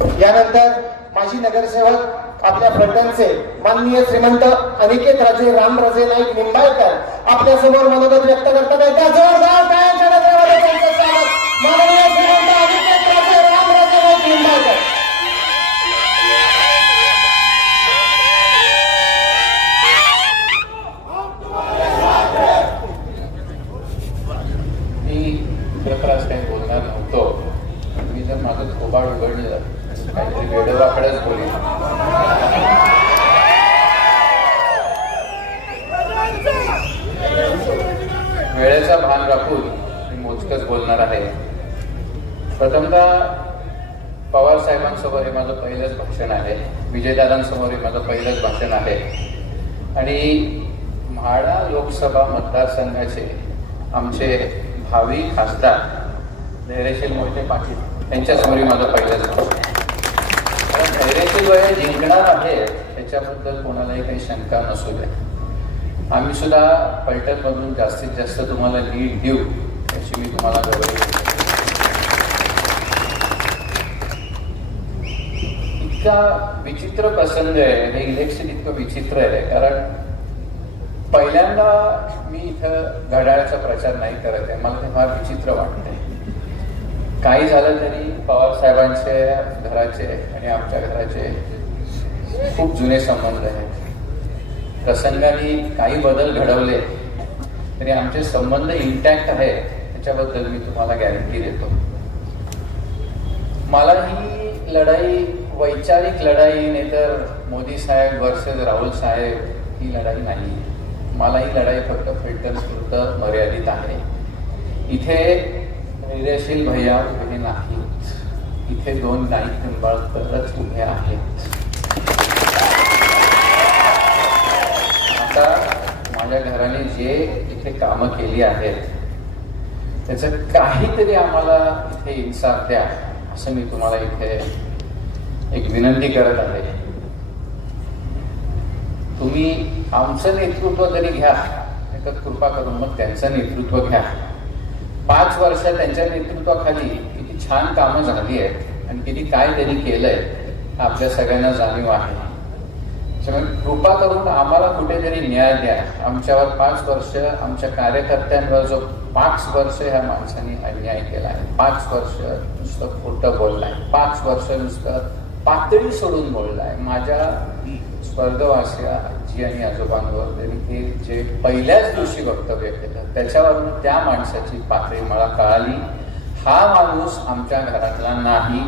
यानंतर माजी नगरसेवक आपल्या फलटणचे माननीय श्रीमंत अनिकेत राजे रामराजे नाईक निंबाळकर आपल्यासमोर मनोगत व्यक्त करतात. एकदा जोरदार टाळ्यांच्या गजरामध्ये त्यांचं स्वागत. माननीय श्रीमंत अनिकेत राजे रामराजे नाईक निंबाळकर. मी प्रकाश काही बोलणार नव्हतो. मी जर माझं खोबाड उघडलं काहीतरी वेडवाकडेच वेळेचा भान राखून मी मोजकच बोलणार आहे. प्रथमतः पवार साहेबांसमोर हे माझं पहिलंच भाषण आहे. विजयदादांसमोर हे माझं पहिलंच भाषण आहे. आणि म्हाडा लोकसभा मतदारसंघाचे आमचे भावी खासदार धैर्यशील मोहिते पाटील यांच्यासमोर माझं पहिलंच भाषण आहे कारण जिंकणार आहे त्याच्याबद्दल कोणालाही काही शंका नसू द्या. आम्ही सुद्धा पलटणमधून जास्तीत जास्त तुम्हाला लीड देऊ याची मी तुम्हाला गौरव इतका विचित्र प्रसंग आहे हे इलेक्शन इतकं विचित्र आहे कारण पहिल्यांदा मी इथं घड्याळाचा प्रचार नाही करत आहे मला ते फार विचित्र वाटतंय. काही झालं तरी पवार साहेबांचे घराचे आणि आमच्या घराचे खूप जुने संबंध आहेत. प्रसंगाने काही बदल घडवले तरी आमचे संबंध इंटॅक्ट आहेत त्याच्याबद्दल मी तुम्हाला गॅरंटी देतो. मला ही लढाई वैचारिक लढाई नाही तर मोदी साहेब वर्सेस राहुल साहेब ही लढाई नाही मला ही लढाई फक्त फिल्टर्सपुरतं मर्यादित आहे. इथे धैर्यशील भैया उभे नाहीत. इथे दोन नाईक निंबाळकरच उभे आहेत. आता माझ्या घराने जे इथे कामं केली आहेत त्याचं काहीतरी आम्हाला इथे इन्साफ द्या असं मी तुम्हाला इथे एक विनंती करत आहे. तुम्ही आमचं नेतृत्व तरी घ्या कृपा करून मग त्यांचं नेतृत्व घ्या. पाच वर्ष त्यांच्या नेतृत्वाखाली किती छान कामं झाली आहेत आणि किती काय त्यांनी केलंय आपल्या सगळ्यांना जाणीव आहे. त्याच्यामुळे कृपा करून आम्हाला कुठेतरी न्याय द्या. आमच्यावर पाच वर्ष आमच्या कार्यकर्त्यांवर जो पाच वर्ष ह्या माणसाने अन्याय केला आहे. पाच वर्ष नुसतं खोटं बोललाय. पाच वर्ष नुसतं पातळी सोडून बोललाय. माझ्या स्वर्गवासिया आजी आणि आजोबांवर. त्यांनी ते जे पहिल्याच दिवशी वक्तव्य केलं त्याच्यावरून त्या माणसाची पातळी मला कळाली. हा माणूस आमच्या घरातला नाही.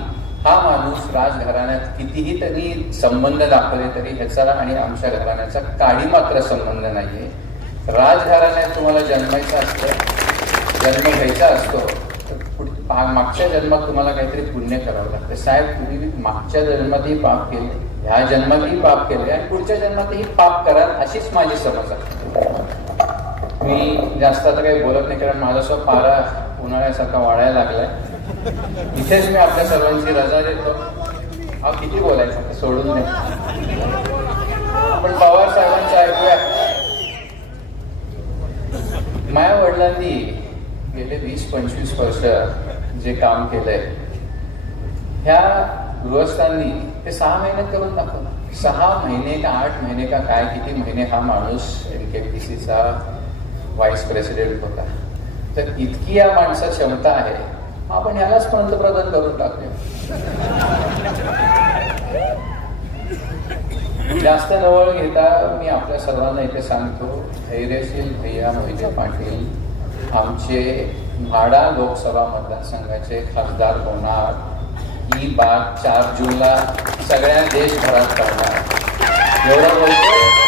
हा माणूस राजघराण्यात कितीही त्यांनी संबंध दाखवले तरी ह्याचा आणि आमच्या घराण्याचा काही मात्र संबंध नाहीये. राजघराण्यात तुम्हाला जन्मायचं असतं जन्म घ्यायचा असतो मागच्या जन्मात तुम्हाला काहीतरी पुण्य करावं लागतं. साहेब तुम्ही मागच्या जन्मातही पाप केले ह्या जन्मातही पाप केले आणि पुढच्या जन्मातही पाप कराल अशीच माझी समज आहे. मी जास्त आता काही बोलत नाही कारण माझा स्व पारा उन्हाळ्यासारखा वाढायला लागलाय. इथेच मी आपल्या सर्वांची रजा देतो. हा किती बोलायचं? सोडून दे. पण पवार साहेबांचं ऐकूया. माझ्या वडिलांनी गेले वीस पंचवीस वर्ष जे काम केलंय. ह्या गृहस्थांनी ते सहा महिन्यात करून दाखवलं. सहा महिने का आठ महिने का काय किती महिने हा माणूस एम के पी सीचा व्हाईस प्रेसिडेंट होता. तर इतकी या माणसात क्षमता आहे आपण यालाच पंतप्रधान करून टाकूया. जास्त नवळ घेता मी आपल्या सर्वांना इथे सांगतो धैर्यशील भैया मोहिते पाटील आमचे म्हाडा लोकसभा मतदारसंघाचे खासदार होणार. ही बात चार जूनला सगळ्या देशभरात करणार एवढं बोलतो